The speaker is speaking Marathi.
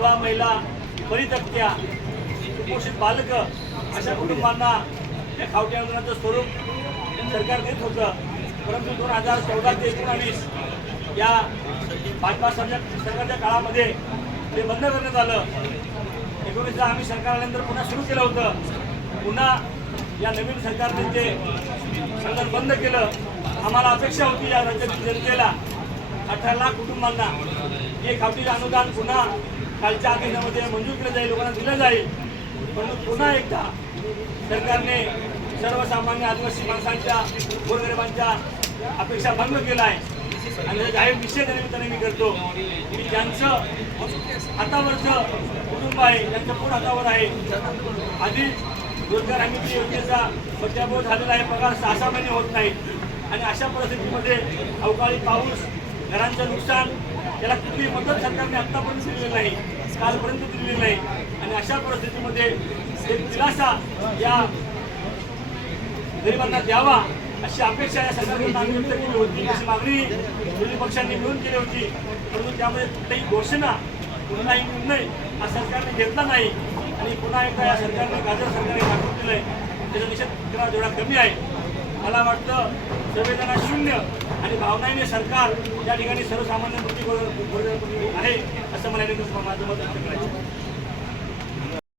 किंवा महिला परितक्त्या कुपोषित बालक अशा कुटुंबांना या खावटी अनुदानाचं स्वरूप सरकार देत होतं. परंतु दोन हजार चौदा ते एकोणावीस या भाजपा सरकार सरकारच्या काळामध्ये ते बंद करण्यात आलं. एकोणीसला आम्ही सरकार आल्यानंतर पुन्हा सुरू केलं होतं. पुन्हा या नवीन सरकारने ते सरकार बंद केलं. आम्हाला अपेक्षा होती या राज्यातील जनतेला. अठरा लाख कुटुंबांना. हे खावटीचं अनुदान पुन्हा कालच्या आदेशामध्ये मंजूर केलं जाईल लोकांना दिलं जाईल. परंतु पुन्हा एकदा सरकारने सर्वसामान्य आदिवासी माणसांच्या गोरगरिबांच्या अपेक्षा भंग केला आहे आणि जाहीर निषेध निमित्ताने मी करतो. की ज्यांचं हातावरचं कुटुंब आहे त्यांचं पूर्ण हातावर आहे. आधी रोजगार हमी योजनेचा बचाव झालेला आहे. पगार सहा सहा महिने होत नाही आणि अशा परिस्थितीमध्ये अवकाळी पाऊस घरांचं नुकसान त्याला कुठली मदत सरकारने आत्तापर्यंत दिलेली नाही कालपर्यंत दिलेली नाही. आणि अशा परिस्थितीमध्ये एक दिलासा या गरिबांना द्यावा अशी अपेक्षा या सरकारकडून आम्ही व्यक्त केली होती. अशी मागणी विरोधी पक्षांनी मिळून केली होती. परंतु त्यामध्ये कुठल्याही घोषणा कुठलाही निर्णय हा सरकारने घेतला नाही. आणि पुन्हा एकदा या सरकारने गाजर सरकारने दाखवून दिलंय. त्याचा निषेध करा जेवढा कमी आहे. मला वाटतं संवेदना शून्य आणि भावनाने सरकार या ठिकाणी सर्वसामान्य कृती आहे असं मला माझं मत व्यक्त करायचं